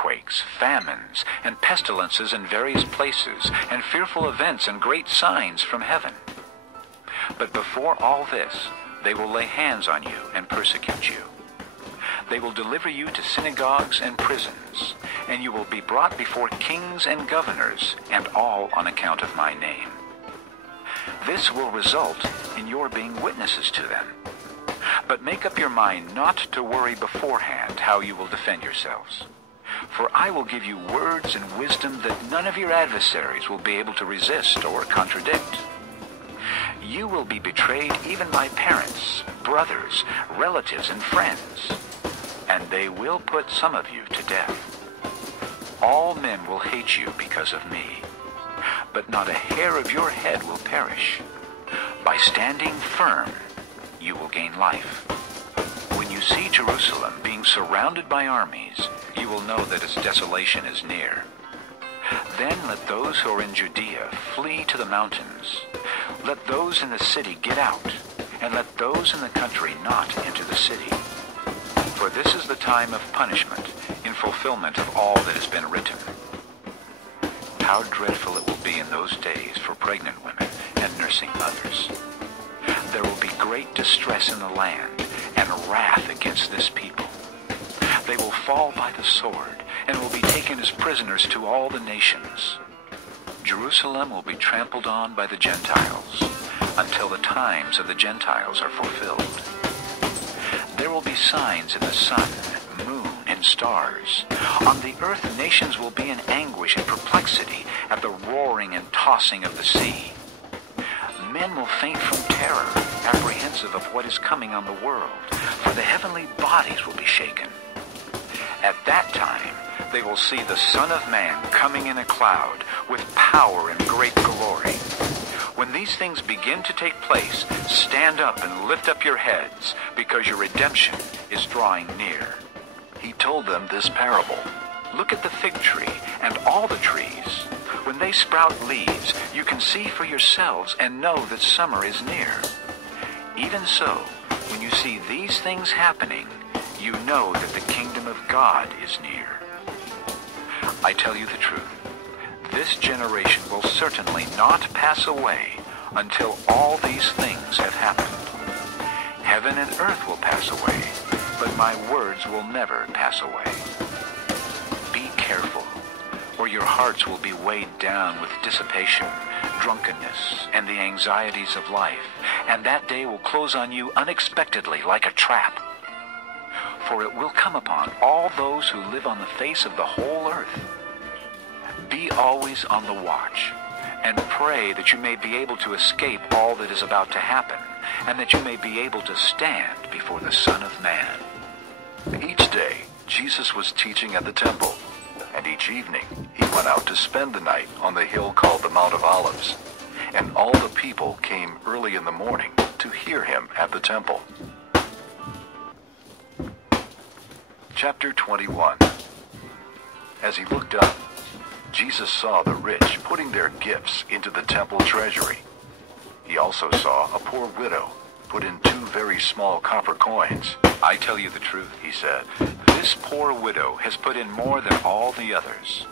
earthquakes, famines, and pestilences in various places, and fearful events and great signs from heaven. But before all this, they will lay hands on you and persecute you. They will deliver you to synagogues and prisons, and you will be brought before kings and governors, and all on account of my name. This will result in your being witnesses to them. But make up your mind not to worry beforehand how you will defend yourselves. For I will give you words and wisdom that none of your adversaries will be able to resist or contradict. You will be betrayed even by parents, brothers, relatives, and friends, and they will put some of you to death. All men will hate you because of me, but not a hair of your head will perish. By standing firm, you will gain life. When you see Jerusalem being surrounded by armies, you will know that its desolation is near. Then let those who are in Judea flee to the mountains. Let those in the city get out, and let those in the country not enter the city. For this is the time of punishment, in fulfillment of all that has been written. How dreadful it will be in those days for pregnant women and nursing mothers. There will be great distress in the land, and wrath against this people. They will fall by the sword, and will be taken as prisoners to all the nations. Jerusalem will be trampled on by the Gentiles, until the times of the Gentiles are fulfilled. There will be signs in the sun, moon, and stars. On the earth nations will be in anguish and perplexity at the roaring and tossing of the sea. Men will faint from terror, apprehensive of what is coming on the world, for the heavenly bodies will be shaken. At that time, they will see the Son of Man coming in a cloud with power and great glory. When these things begin to take place, stand up and lift up your heads, because your redemption is drawing near. He told them this parable. Look at the fig tree and all the trees. When they sprout leaves, you can see for yourselves and know that summer is near. Even so, when you see these things happening, you know that the kingdom of God is near. I tell you the truth. This generation will certainly not pass away until all these things have happened. Heaven and earth will pass away, but my words will never pass away. Be careful, or your hearts will be weighed down with dissipation, drunkenness, and the anxieties of life, and that day will close on you unexpectedly like a trap. For it will come upon all those who live on the face of the whole earth. Be always on the watch, and pray that you may be able to escape all that is about to happen, and that you may be able to stand before the Son of Man. Each day, Jesus was teaching at the temple, and each evening he went out to spend the night on the hill called the Mount of Olives, and all the people came early in the morning to hear him at the temple. Chapter 21. As he looked up, Jesus saw the rich putting their gifts into the temple treasury. He also saw a poor widow put in 2 very small copper coins. I tell you the truth, he said. This poor widow has put in more than all the others.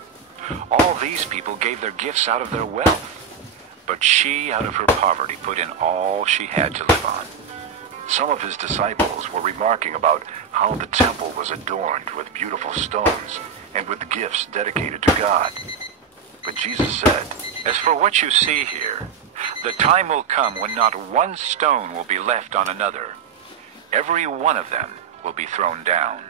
All these people gave their gifts out of their wealth, but she, out of her poverty, put in all she had to live on. Some of his disciples were remarking about how the temple was adorned with beautiful stones and with gifts dedicated to God. But Jesus said, As for what you see here, the time will come when not one stone will be left on another. Every one of them will be thrown down.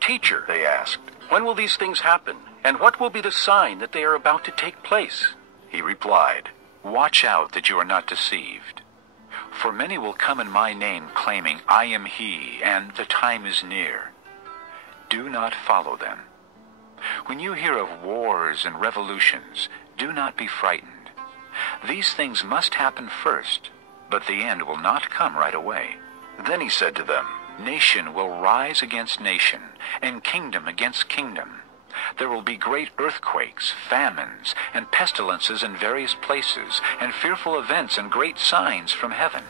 Teacher, they asked. when will these things happen? And what will be the sign that they are about to take place? He replied, Watch out that you are not deceived. For many will come in my name, claiming, I am he, and the time is near. Do not follow them. When you hear of wars and revolutions, do not be frightened. These things must happen first, but the end will not come right away. Then he said to them, Nation will rise against nation, and kingdom against kingdom. There will be great earthquakes, famines, and pestilences in various places, and fearful events and great signs from heaven.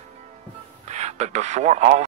But before all